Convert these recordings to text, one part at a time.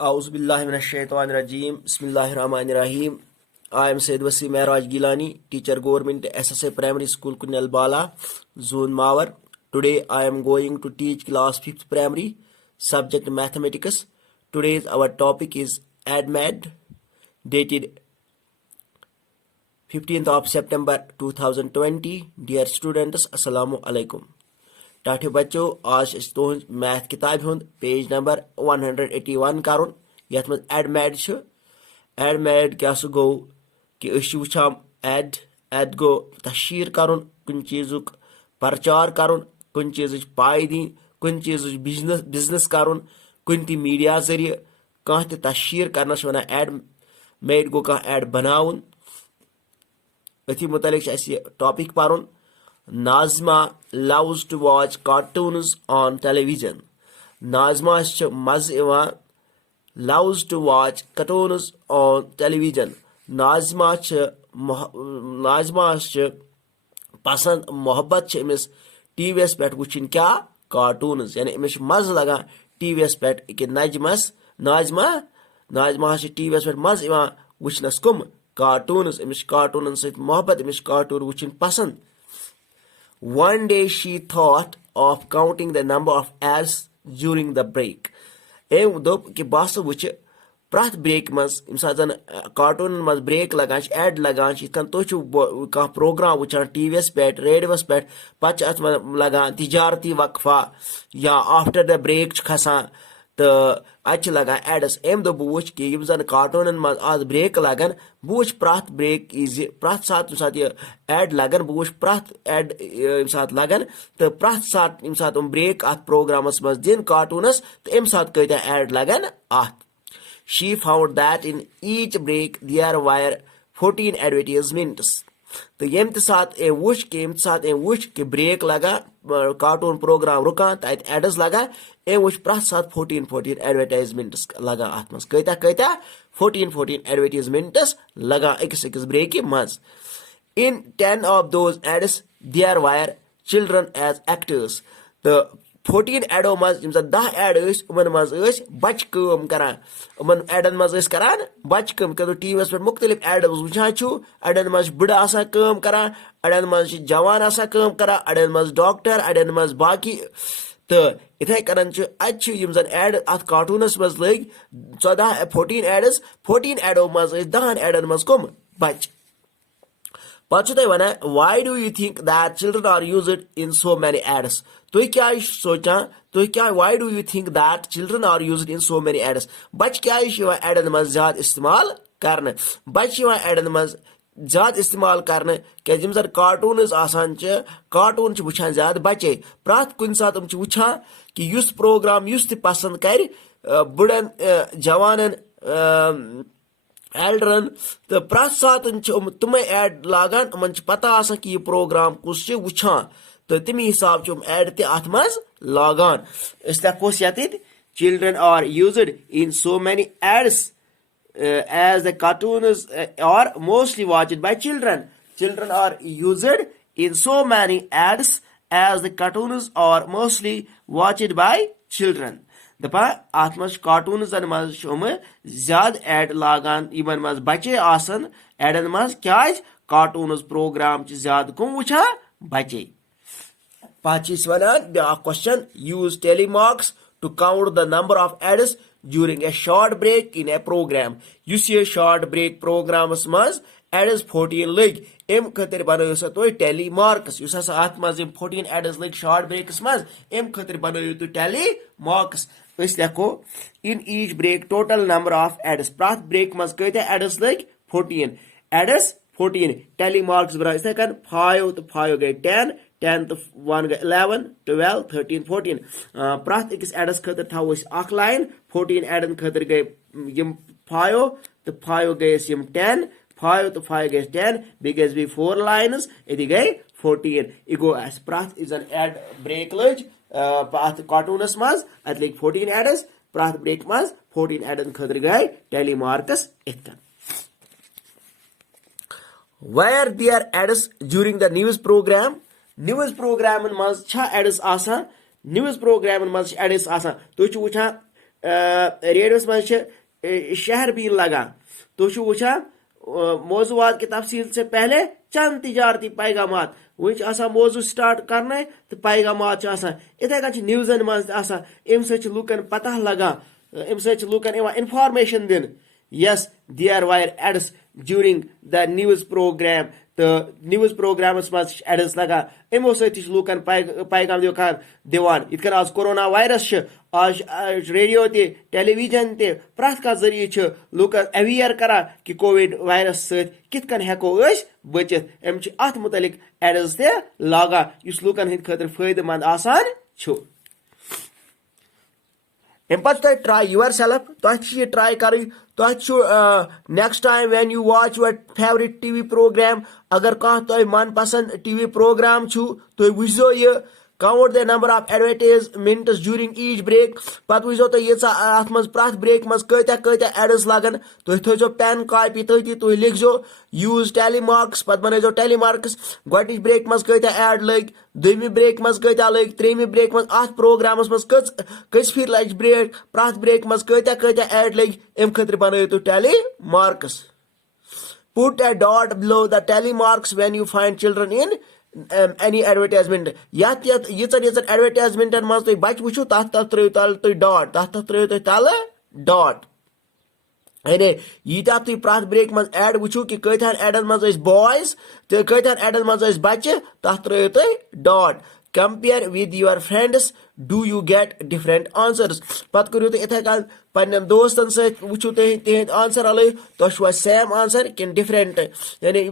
Auzubillahiminash-shaytanir-rajim. Bismillahir-rahmanir-rahim. I am Said Wasim Mehraj Gilani, teacher government SSA Primary School Kunnal Bala, Zone Mawar. Today I am going to teach class 5th primary, subject mathematics. Today's our topic is ADMAD, dated 15th of September 2020. Dear students, Assalamu alaikum. Tathe बच्चो आज तुहद math किताब हुंद page number 181 करुन यथ मज एडमैड एडमैड क्या सह गो कि वुचान add गो तशहीर करुन कुन चीजुक प्रचार करुन कुन चीज पाय दी कुन चीज बिजनेस करुन कुन ती मीडिया जरिए कह तशहीर करनस वन एडमैड गो कह एड बनाउन अथी मुतलिक topic परुन Nazma loves to watch cartoons on television. Nazma loves to watch cartoons on television. Nazma पसंद मोहब्बत अमिस टीवीएस पे वुचन क्या कार्टून्स यानी अमिस मज लगा टीवीएस पे कि नाजमा टीवीएस पे मज वुचनस कुम कार्टून्स अमिस कार्टूनन सहित मोहब्बत अमिस कार्टून वुचन पसंद. One day she thought of counting the number of ads during the break. Em dop कि बस वुच प्रथ ब्रेक मज इम साथ कार्टून मज ब्रेक लगान एड लगान तुह कह प्रोग्राम वुचान टीवीएस पे रेडियोस पे पच अत लगान तिजारती वक्फा या आफ्टर द ब्रेक खसान तो अच लगान एडस एम दो वुच कि यम जन कार्टून मज आज ब्रेक लगन वुच प्रथ ब्रेक प्रथ साथ एड लगन वुच प्रथ एड साथ लगन तो प्रथ साथ ब्रेक अत प्रोग्रामस मज दिन कार्टूनस तो अम साथ कत एड लगन अत. She found that in each break there were 14 advertisements. तो यम साथ वुच कि ब्रेक लगा कार्टून प्रोग्राम रुकान तत एडस लगा एम वुच प्रथ साथ 14 एडवर्टाइजमेंट्स लगा अत मज कत्या 14 एडवर्टाइजमेंट्स लगा अकिस ब्रेक मज. In 10 of those ads there were children as actors. तो 14 एडो मज 10 एड मज बच कम करान उमन एडन मज करान बच कम कदो टीवीएस पे मुख्तलिफ एड वुचान अड़न मज बुढ़ आसा कम करान अड़न मज जवान आसा कम करान अड़न मज डॉक्टर अड़न मज बाकी तो इथे कन अम जन एड अत कार्टूनस मज लग 14 एडो मज 10 एडन मज कम बच. पत one why do you think that children are used in so many ads? तुह क्या सोचान why do you think that children are used in so many ads? बच क्या एडन मज ज्यादा इस्तेमाल करने बच एडन मज ज्यादा इस्तेमाल करने क्या जन कार्टून आसान कार्टून वुचान ज्यादा बचे प्रथ कुन सात वुचान कि युस प्रोग्राम युस पसंद कर बुढ़न जवानन एल्डरन तो प्रथ सात तुम एड लागान उमन पता आसान कि यह प्रोग्राम कुछ वुचान तो तमी हिसाब एड तथ मज लागान. लेखोस ये children are used in so many ads as the cartoons are mostly watched by children. Children are used in so many ads as the cartoons are mostly watched by children. दपा अत मज कार्टूनन मज ज्यादा add लागान इन मज बचे आसन Aiden मज क्या cartoon programme ज्यादा कम वुचान बचे. पाच one back question use telemarks to count the number of ads during a short break in a program. Yus ye short break programs maz ads 14 leg em khatir banayo sa toy telemarks yus asa at maz 14 ads leg short breaks maz em khatir banayo to telemarks. Is lekho in each break total number of ads prath break maz kaita ads leg 14 ads 14 telemarks bra is kan 5 to 5 gay 10 to 1 गए 11 12 13 14 प्रथ अकिस AIDS खतर थो अख line 14 एडन खतर गए यम 5 तो 5 गए यम 10 5 तो 5 गए 10 बे गए 4 लाइन्स ये गए 14 यह गो प्रथ इजन एड ब्रेक लज अत कार्टूनस मज अत लग 14 एडस प्रथ ब्रेक मज 14 एडन खतर गए टेलीमार्कस इतन. Were there ads during the news program? News program मज एड्स आसान न्यूज प्रोग्राम मज एड्स आसान तुह वुचान रेडियोस मज शहर भी लगान तुम वुचान मौजूद की तफसील से पहले चंद तिजारती पैगामात वन मौजू स्टार्ट करना तो पैगामात इथे कन न्यूजन मज अम लूकन पता लगान अम लूकन इन्फॉर्मेशन दिन yes there were ads during the news program तो न्यूज प्रोग्रामस मज एड्स लगान अमो लूकन पैगाम दिवान इत आज कोरोना वायरस आज रेडियो ते टेलीविजन ते प्रथ कह जरिए लूकन अवेयर करा कि कोविड वायरस सत हेको बचित अम अत मुतलिक एड्स ते लागान इस लूकन हंद खतर फायदेमंद आसान छु अम पे ट्राई योर सेल्फ तुह ट्राई कर next time when you watch your favourite TV program अगर कह तुह मन पसंद टीवी प्रोग्राम तुह वुचो यह count the number of advertisements during each break पत वुचो तुह अत मज प्रथ ब्रेक मज कत्या एड्स लगन तुह थो पेन कॉपी तथी तुह लिखो यूज टेलीमार्क्स पत बनइजो टेलीमार्क्स गोडनिच ब्रेक मज कत्या एड लग दोयमि ब्रेक मज कत्या लग त्रेमि ब्रेक मज अत प्रोग्रामस मज कस फिर लग ब्रेक प्रथ ब्रेक मज कत्या एड लग अम खतर बनइयो तुह telemarks put a dot below the telemarks when you find children in any advertisement yat advertisement maz tu bach wuchu tat trayo tal tu dot tat trayo tu tal dot अरे यीता तुम प्रथ break मज add वुचो कि कथान Aiden मज boys तो कथान Aiden मज बच्चे तथ throw तुम dot compare with your friends do you get different answers पत करो तुम इथे कन पन्न दोस्तन से वुचो तिहद आंसर अल तुम सेम आंसर कि डिफरेंट यानी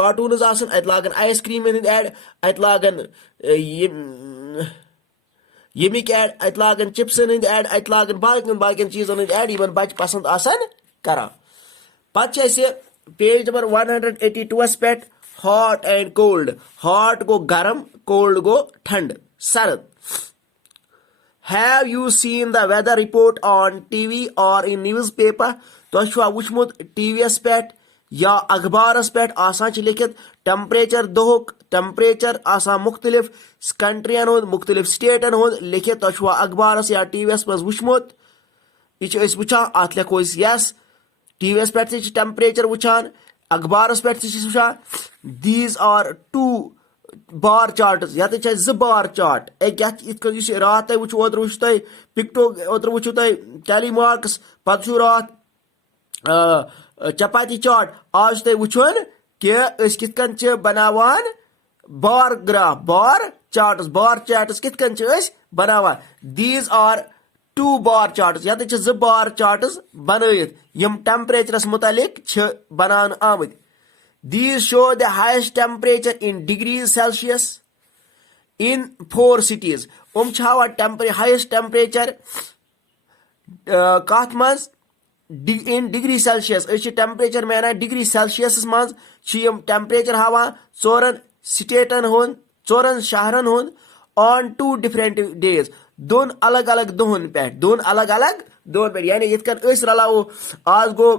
कार्टूनस अत लागन आइसक्रीम हंद एड अत लागन यमिक एड अत लागन चिप्सन हंद एड अत लागन बाकिन चीजन हंद एड यमन बच्चे पसंद आसान करान पे पेज नंबर 182 पे हॉट एंड कोल्ड हॉट गो गर्म कोल्ड गो ठंड सर्द have you seen the weather report on TV और इन न्यूज पेपर तुह वुचमुत टीवीएस पे या अखबारस पे लिखित टेम्परेचर दोहुक टेम्परेचर मुख्तलिफ कंट्रियन हुंद मुख्तलिफ स्टेटन हुंद लिखित तुह अखबारस या टीवीएस मज वुचमुत यह वुचान अत लिखो यस टीवीएस पे टेम्परेचर वुचान अखबारस पे वुचान दीज आर 2 बार चार्ट्स ये ज बार चार्ट एक रात तुम वो ओतर वुचु तुम पिक्टो ओतर वुचु तुम टेलीमार्क्स पत रात चपाती चार्ट आज तुम वुचन कि कित बनावान बार ग्राफ बार चार्ट्स कित बनावान दीज आर 2 बार चार्ट्स ये ज बार चार्ट्स बनयित यम टेम्परेचरस मुतलिक बनान आमत These show the highest temperature in degrees Celsius in 4 cities. Chawa highest temperature kath maz in degree Celsius. Is temperature mena degree Celsius maz chiyam temperature hawa 4 staten hon 4 shahran hon on 2 different days. दोन अलग अलग दोहन पे यानी इतकन रलाओ आज गो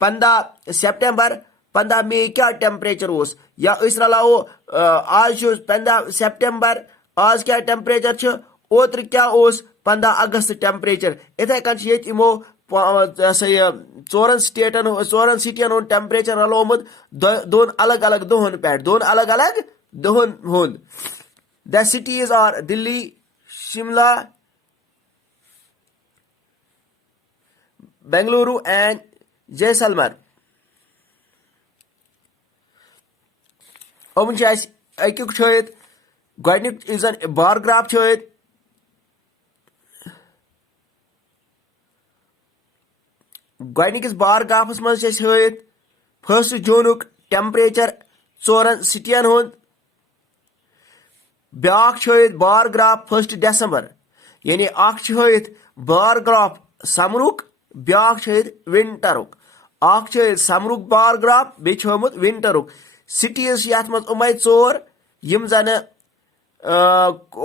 15 सितंबर 15 मई क्या temperature उस या रलाओ आज 15 सितंबर आज क्या टेम्परेचर ओत्र क्या उस 15 अगस्त टेम्परेचर इथे कन इमो 4 स्टेटन 4 सिटियन टेम्परेचर रलोमुत दोन अलग अलग दोहन हुंद the cities are Delhi Shimla Bengaluru and Jaisalmer अमुन अक्युक गोडनिक जन बार ग्राफ गोडनिकस बार ग्राफस मज फर्स्ट जून टेम्परेचर 4 सिटियन हुंद ब्याक बार ग्राफ 1 दिसंबर यानी बार ग्राफ समरुक ब्याक विंटरुक समरुक बार ग्राफ बे विंटरुक सिटीज ये मज 4 यम जन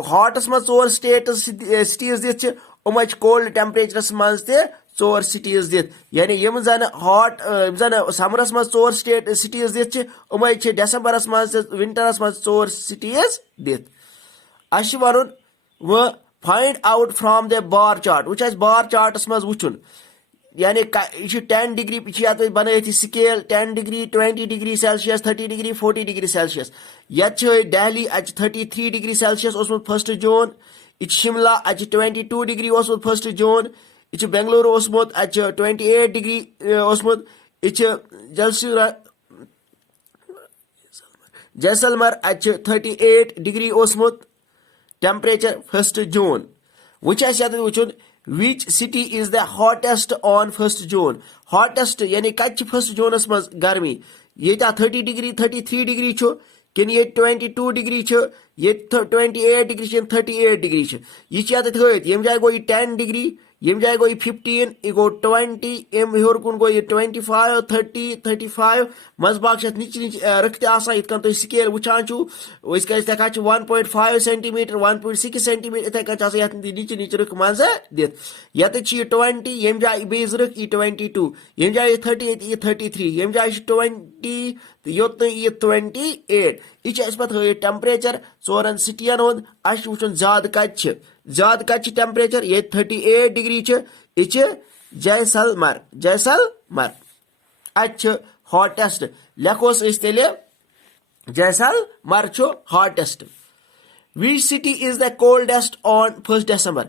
हॉटस मज 4 स्टेट्स सिटीज दित कोल्ड टेम्परेचरस मज 4 सिटीज दित यानी यम जन हॉट जन समरस मज 4 स्टेट सिटीज दित दिसंबरस मज विंटरस मज 4 सिटीज दित one find out from the bar chart वुच बार चार्टस मज वुचुन यानी यह 10 डिग्री बन scale 10 degree 20 degree Celsius 30 degree 40 degree Celsius ये Delhi 33 degree Celsius first June यह शिमला 22 डिग्री 1 जून यह बेंगलुरु 28 डिग्री यह जैसलमर 38 डिग्री टेम्परेचर 1 जून वुचुन which city is the hottest on 1 June hottest यानी कत 1 जूनस मज गर्मी ये 30 डिग्री 33 डिग्री किन ये 22 डिग्री ये 28 डिग्री 38 डिग्री यह थत यम जाए गो 10 डिग्री यम जाए गो 15 यह गो 20 एम हर कुन गो 25 30 35 मजबाग नीच नीच रखते इत स्केल वुचान 1.5 सेंटीमीटर 1.6 सेंटीमीटर इथे नीच नीच रख मज दित ये 20 यम जाए बेस रख 22 यम जाए 30 यह 33 यम जाए 20 योत यह 28 यह पे टेम्परेचर 4 सिटियन वुचन ज्यादा कत टेम्परेचर ये 38 डिग्री यह जैसलमर अत हॉटेस्ट लेखोस तेल Jaisalmer hottest which city is the coldest on 1 December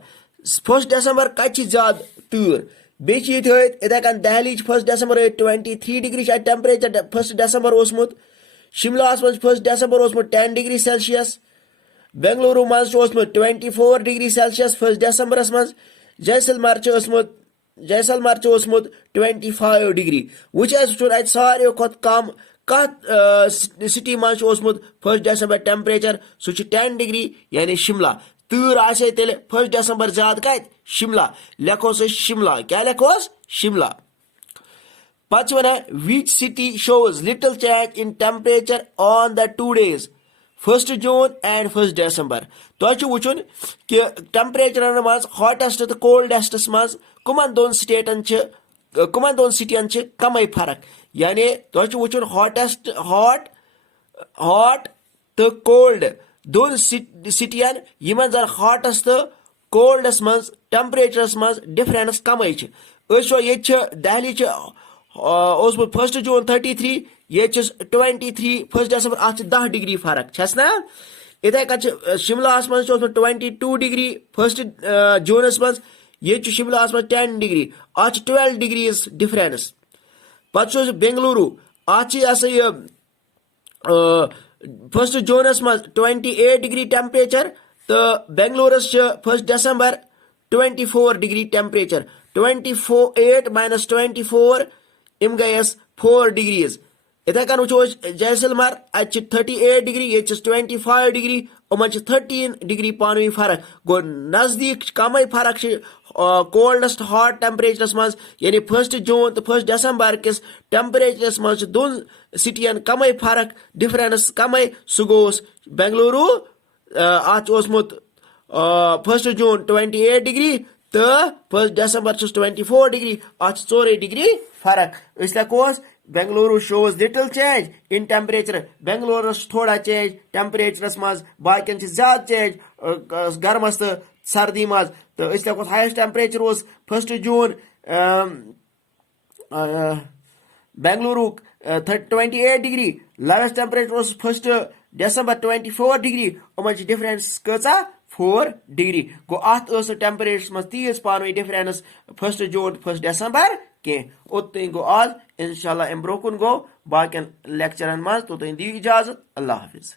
1 December कत ज्यादा तूर बे इथे कन Delhi 1 December 23 degree temperature 1 December Shimla 1 December 10 degree Celsius Bengaluru मज 24 डिग्री सेल्सियस 1 December मज जैसलमर 25 डिग्री वुच सारे कम कत सिटी मज 1 December टेम्परेचर सह 10 डिग्री यानी शिमला तूर आसे तेल 1 December ज्यादा कत शिमला लेखोस शिमला क्या लेखोस शिमला पच one which city shows little change in temperature on the 2 days 1 June and 1 December तो वुचुन कि टेम्परेचर मज हॉटेस्ट तो कोल्डेस्टस मज कमन दोन स्टेटन कमन दोन सिटियन कम फर्क यानी तो वुचुन हॉटेस्ट हॉट तो कोल्ड दोन सिटियन यमन जन हॉटस तो कोल्डस मज टेम्परेचरस मज डिफरेंस कम ये दिल्ली 1 June 33 ये 23 1 December 10 डिग्री फर्क ना इथे कत शिमला मज 22 डिग्री 1 June मज ये शिमला 10 डिग्री 12 डिग्रीज डिफरेंस पे बेंगलुरु यह 1 June मज 28 डिग्री टेम्परेचर तो बेंगलुरस 1 December 24 डिग्री टेम्परेचर 28 - 24 इम गयस 4 डिग्रीज इथे कन वो जैसलमर 38 डिग्री ये 25 डिग्री यमन 13 डिग्री पानी फर्क गो नजदीक कम फर्क कोल्डेस्ट हॉट टेम्परेचरस मज यानी 1 June तो 1 December किस टेम्परेचरस मज दोन सिटियन कम फर्क डिफरेंस कम सह गोस बेंगलुरु 1 June 28 डिग्री तो 1 December 24 डिग्री 4 डिग्री फर्क इस लेखोस Bengaluru shows little change in temperature Bengaluru थोड़ा चेंज टेम्परेचरस मज बाकियन ज्यादा चेंज गर्मस तो सर्दी मज तो इस लेखोस highest temperature 1 June Bengaluru 28 degree lowest temperature 1 December 24 degree यमन डिफरेंस कचा 4 डिग्री गो अत टेम्परेचर मज तीज पानी डिफरेंस 1 June 1 December कह ओतन गो आज इंशाल्लाह अम ब्रोह कुन गो बाकियन लेक्चरन मज तोतन दी इजाजत अल्लाह हाफिज।